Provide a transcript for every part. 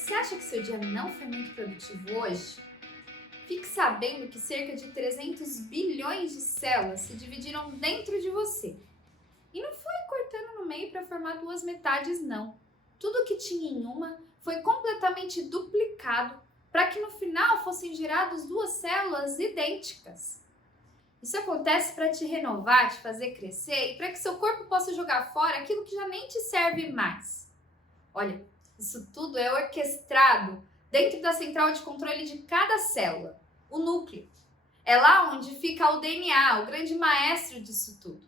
Você acha que seu dia não foi muito produtivo hoje? Fique sabendo que cerca de 300 bilhões de células se dividiram dentro de você. E não foi cortando no meio para formar duas metades, não. Tudo que tinha em uma foi completamente duplicado para que no final fossem geradas duas células idênticas. Isso acontece para te renovar, te fazer crescer e para que seu corpo possa jogar fora aquilo que já nem te serve mais. Olha, isso tudo é orquestrado dentro da central de controle de cada célula, o núcleo. É lá onde fica o DNA, o grande maestro disso tudo.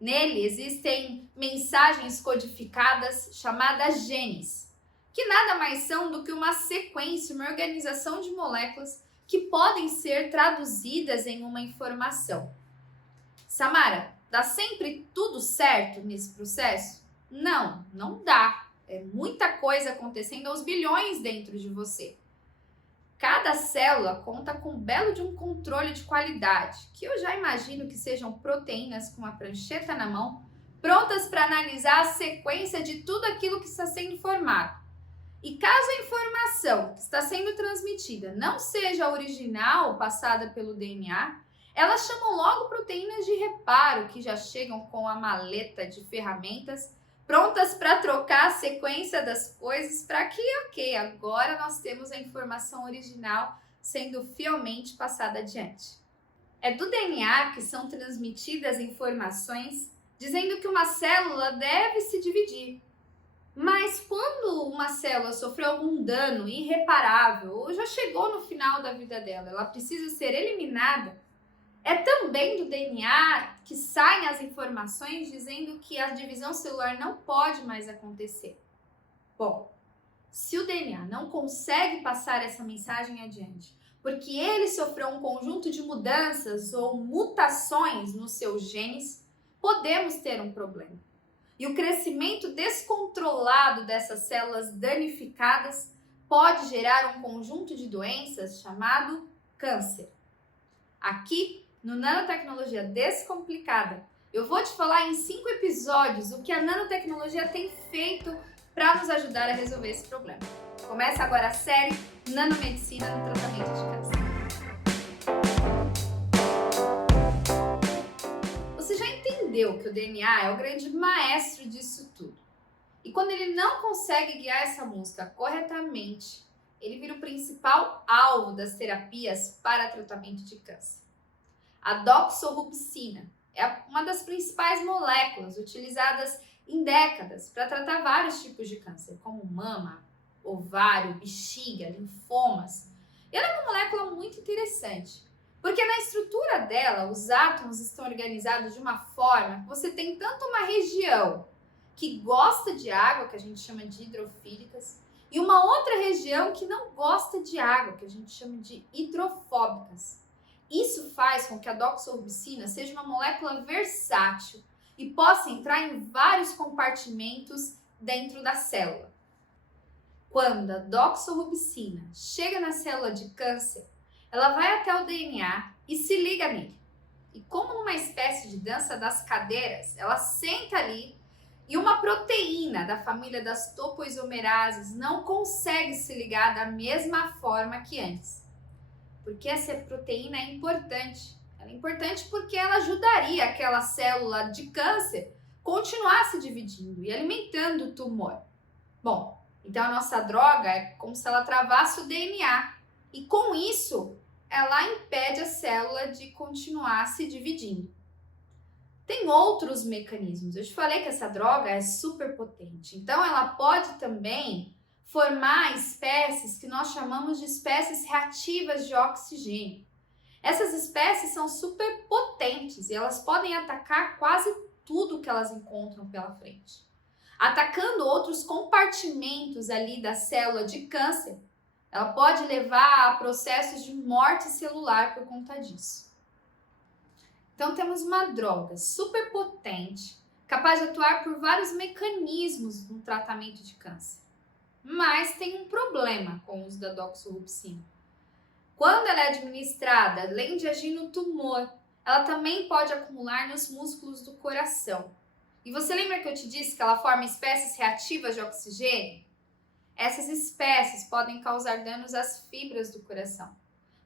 Nele existem mensagens codificadas chamadas genes, que nada mais são do que uma sequência, uma organização de moléculas que podem ser traduzidas em uma informação. Samara, dá sempre tudo certo nesse processo? Não, não dá. É muita coisa acontecendo aos bilhões dentro de você. Cada célula conta com um belo de um controle de qualidade, que eu já imagino que sejam proteínas com uma prancheta na mão, prontas para analisar a sequência de tudo aquilo que está sendo formado. E caso a informação que está sendo transmitida não seja a original passada pelo DNA, elas chamam logo proteínas de reparo, que já chegam com a maleta de ferramentas prontas para trocar a sequência das coisas para que, agora nós temos a informação original sendo fielmente passada adiante. É do DNA que são transmitidas informações dizendo que uma célula deve se dividir. Mas quando uma célula sofreu algum dano irreparável ou já chegou no final da vida dela, ela precisa ser eliminada, é também do DNA que saem as informações dizendo que a divisão celular não pode mais acontecer. Bom, se o DNA não consegue passar essa mensagem adiante, porque ele sofreu um conjunto de mudanças ou mutações nos seus genes, podemos ter um problema. E o crescimento descontrolado dessas células danificadas pode gerar um conjunto de doenças chamado câncer. Aqui, no Nanotecnologia Descomplicada, eu vou te falar em 5 episódios o que a nanotecnologia tem feito para nos ajudar a resolver esse problema. Começa agora a série Nanomedicina no Tratamento de Câncer. Você já entendeu que o DNA é o grande maestro disso tudo. E quando ele não consegue guiar essa música corretamente, ele vira o principal alvo das terapias para tratamento de câncer. A doxorubicina é uma das principais moléculas utilizadas em décadas para tratar vários tipos de câncer, como mama, ovário, bexiga, linfomas. E ela é uma molécula muito interessante, porque na estrutura dela, os átomos estão organizados de uma forma que você tem tanto uma região que gosta de água, que a gente chama de hidrofílicas, e uma outra região que não gosta de água, que a gente chama de hidrofóbicas. Isso faz com que a doxorubicina seja uma molécula versátil e possa entrar em vários compartimentos dentro da célula. Quando a doxorubicina chega na célula de câncer, ela vai até o DNA e se liga nele. E como numa espécie de dança das cadeiras, ela senta ali e uma proteína da família das topoisomerases não consegue se ligar da mesma forma que antes. Porque essa proteína é importante. Ela é importante porque ela ajudaria aquela célula de câncer continuar se dividindo e alimentando o tumor. Bom, então a nossa droga é como se ela travasse o DNA. E com isso, ela impede a célula de continuar se dividindo. Tem outros mecanismos. Eu te falei que essa droga é super potente. Então ela pode também formar espécies que nós chamamos de espécies reativas de oxigênio. Essas espécies são super potentes e elas podem atacar quase tudo que elas encontram pela frente. Atacando outros compartimentos ali da célula de câncer, ela pode levar a processos de morte celular por conta disso. Então temos uma droga super potente, capaz de atuar por vários mecanismos no tratamento de câncer. Mas tem um problema com o uso da doxorubicina. Quando ela é administrada, além de agir no tumor, ela também pode acumular nos músculos do coração. E você lembra que eu te disse que ela forma espécies reativas de oxigênio? Essas espécies podem causar danos às fibras do coração,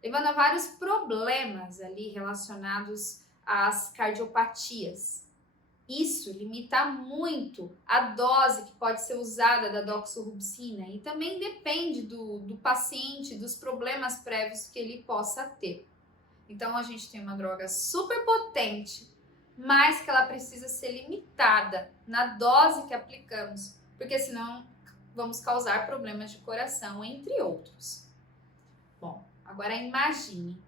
levando a vários problemas ali relacionados às cardiopatias. Isso limita muito a dose que pode ser usada da doxorubicina e também depende do paciente, dos problemas prévios que ele possa ter. Então a gente tem uma droga super potente, mas que ela precisa ser limitada na dose que aplicamos, porque senão vamos causar problemas de coração, entre outros. Bom, agora imagine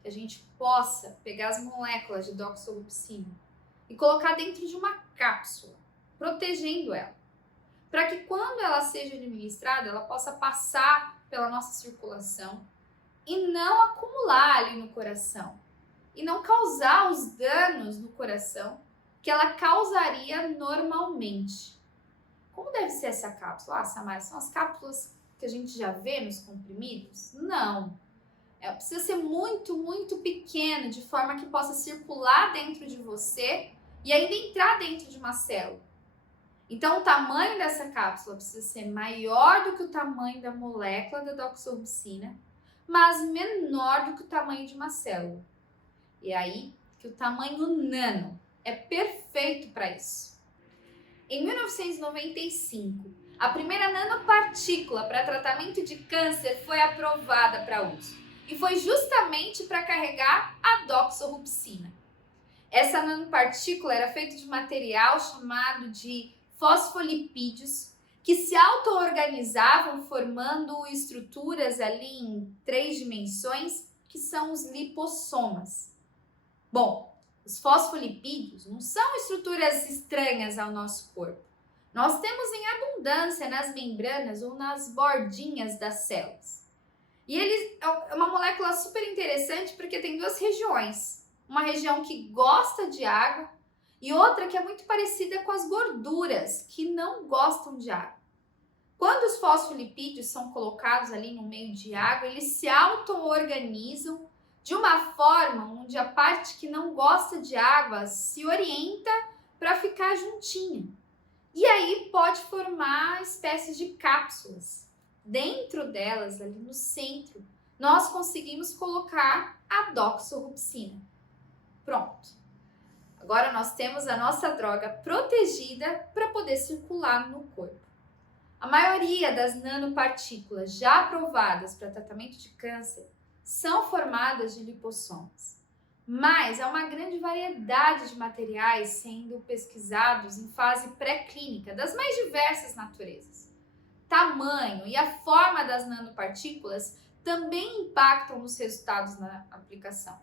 que a gente possa pegar as moléculas de doxorubicina e colocar dentro de uma cápsula, protegendo ela, para que quando ela seja administrada, ela possa passar pela nossa circulação e não acumular ali no coração, e não causar os danos no coração que ela causaria normalmente. Como deve ser essa cápsula? Samara, são as cápsulas que a gente já vê nos comprimidos? Não. Precisa ser muito, muito pequeno, de forma que possa circular dentro de você e ainda entrar dentro de uma célula. Então, o tamanho dessa cápsula precisa ser maior do que o tamanho da molécula da doxorubicina, mas menor do que o tamanho de uma célula. E aí que o tamanho nano é perfeito para isso. Em 1995, a primeira nanopartícula para tratamento de câncer foi aprovada para uso. E foi justamente para carregar a doxorubicina. Essa nanopartícula era feita de material chamado de fosfolipídios, que se auto-organizavam formando estruturas ali em 3 dimensões, que são os lipossomas. Bom, os fosfolipídios não são estruturas estranhas ao nosso corpo. Nós temos em abundância nas membranas ou nas bordinhas das células. E ele é uma molécula super interessante porque tem 2 regiões. Uma região que gosta de água e outra que é muito parecida com as gorduras, que não gostam de água. Quando os fosfolipídios são colocados ali no meio de água, eles se auto-organizam de uma forma onde a parte que não gosta de água se orienta para ficar juntinha. E aí pode formar espécies de cápsulas. Dentro delas, ali no centro, nós conseguimos colocar a doxorubicina. Pronto. Agora nós temos a nossa droga protegida para poder circular no corpo. A maioria das nanopartículas já aprovadas para tratamento de câncer são formadas de lipossomas, mas há uma grande variedade de materiais sendo pesquisados em fase pré-clínica das mais diversas naturezas. Tamanho e a forma das nanopartículas também impactam nos resultados na aplicação.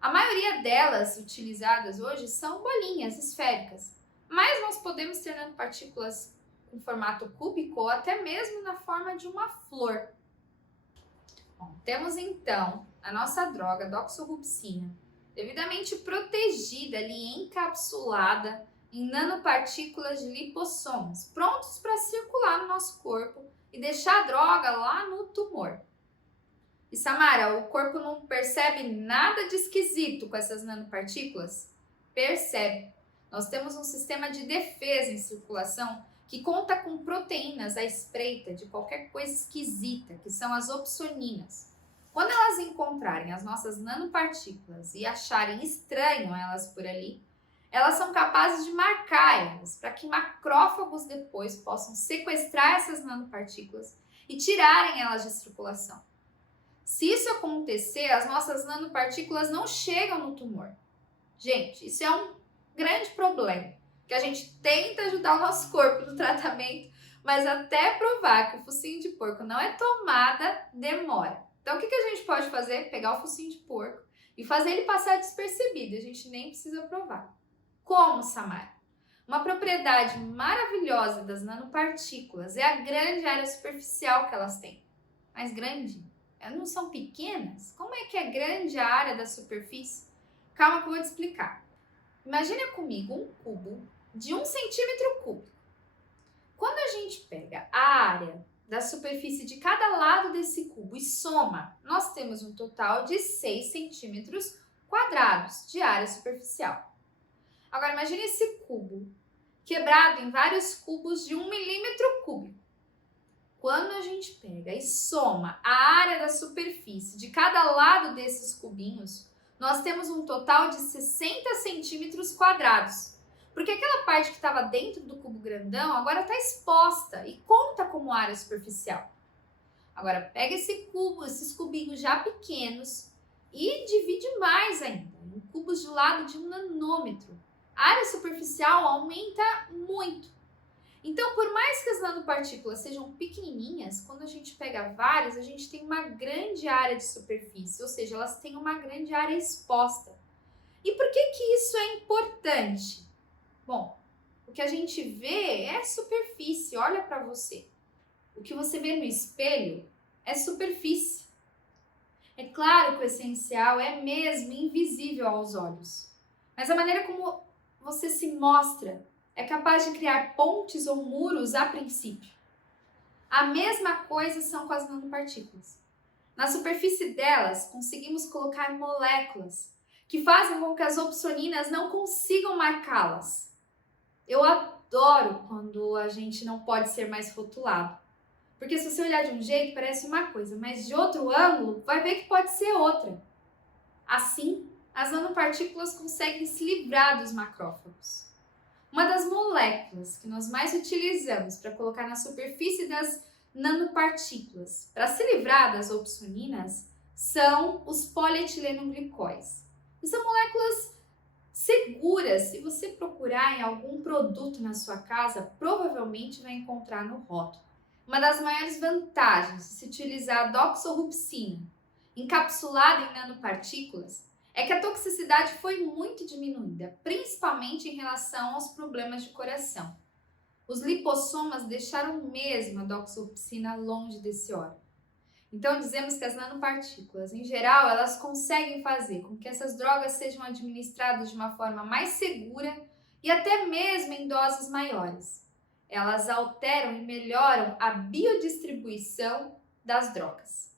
A maioria delas utilizadas hoje são bolinhas esféricas, mas nós podemos ter nanopartículas em formato cúbico ou até mesmo na forma de uma flor. Bom, temos então a nossa droga doxorubicina, devidamente protegida ali, encapsulada em nanopartículas de lipossomas, prontos para circular no nosso corpo e deixar a droga lá no tumor. E Samara, o corpo não percebe nada de esquisito com essas nanopartículas? Percebe. Nós temos um sistema de defesa em circulação que conta com proteínas à espreita de qualquer coisa esquisita, que são as opsoninas. Quando elas encontrarem as nossas nanopartículas e acharem estranho elas por ali, elas são capazes de marcar elas para que macrófagos depois possam sequestrar essas nanopartículas e tirarem elas de circulação. Se isso acontecer, as nossas nanopartículas não chegam no tumor. Gente, isso é um grande problema, que a gente tenta ajudar o nosso corpo no tratamento, mas até provar que o focinho de porco não é tomada, demora. Então, o que a gente pode fazer? Pegar o focinho de porco e fazer ele passar despercebido. A gente nem precisa provar. Como, Samara? Uma propriedade maravilhosa das nanopartículas é a grande área superficial que elas têm. Mas grande? Elas não são pequenas? Como é que é grande a área da superfície? Calma que eu vou te explicar. Imagina comigo um cubo de 1 centímetro cúbico. Quando a gente pega a área da superfície de cada lado desse cubo e soma, nós temos um total de 6 centímetros quadrados de área superficial. Agora imagine esse cubo quebrado em vários cubos de 1 milímetro cúbico. Quando a gente pega e soma a área da superfície de cada lado desses cubinhos, nós temos um total de 60 centímetros quadrados. Porque aquela parte que estava dentro do cubo grandão agora está exposta e conta como área superficial. Agora pega esses cubinhos já pequenos e divide mais ainda, em cubos de lado de 1 nanômetro. A área superficial aumenta muito. Então, por mais que as nanopartículas sejam pequenininhas, quando a gente pega várias, a gente tem uma grande área de superfície, ou seja, elas têm uma grande área exposta. E por que isso é importante? Bom, o que a gente vê é superfície, olha para você. O que você vê no espelho é superfície. É claro que o essencial é mesmo invisível aos olhos, mas a maneira como você se mostra é capaz de criar pontes ou muros a princípio. A mesma coisa são com as nanopartículas. Na superfície delas, conseguimos colocar moléculas que fazem com que as opsoninas não consigam marcá-las. Eu adoro quando a gente não pode ser mais rotulado. Porque se você olhar de um jeito, parece uma coisa, mas de outro ângulo, vai ver que pode ser outra. Assim, as nanopartículas conseguem se livrar dos macrófagos. Uma das moléculas que nós mais utilizamos para colocar na superfície das nanopartículas para se livrar das opsoninas são os polietilenglicóis. E são moléculas seguras. Se você procurar em algum produto na sua casa, provavelmente vai encontrar no rótulo. Uma das maiores vantagens de se utilizar a doxorubicina encapsulada em nanopartículas é que a toxicidade foi muito diminuída, principalmente em relação aos problemas de coração. Os lipossomas deixaram mesmo a doxorubicina longe desse órgão. Então dizemos que as nanopartículas, em geral, elas conseguem fazer com que essas drogas sejam administradas de uma forma mais segura e até mesmo em doses maiores. Elas alteram e melhoram a biodistribuição das drogas.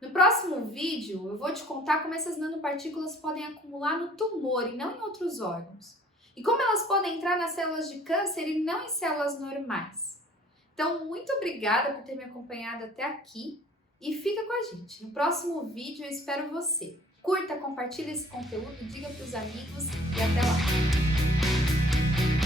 No próximo vídeo, eu vou te contar como essas nanopartículas podem acumular no tumor e não em outros órgãos. E como elas podem entrar nas células de câncer e não em células normais. Então, muito obrigada por ter me acompanhado até aqui e fica com a gente. No próximo vídeo eu espero você. Curta, compartilhe esse conteúdo, diga para os amigos e até lá!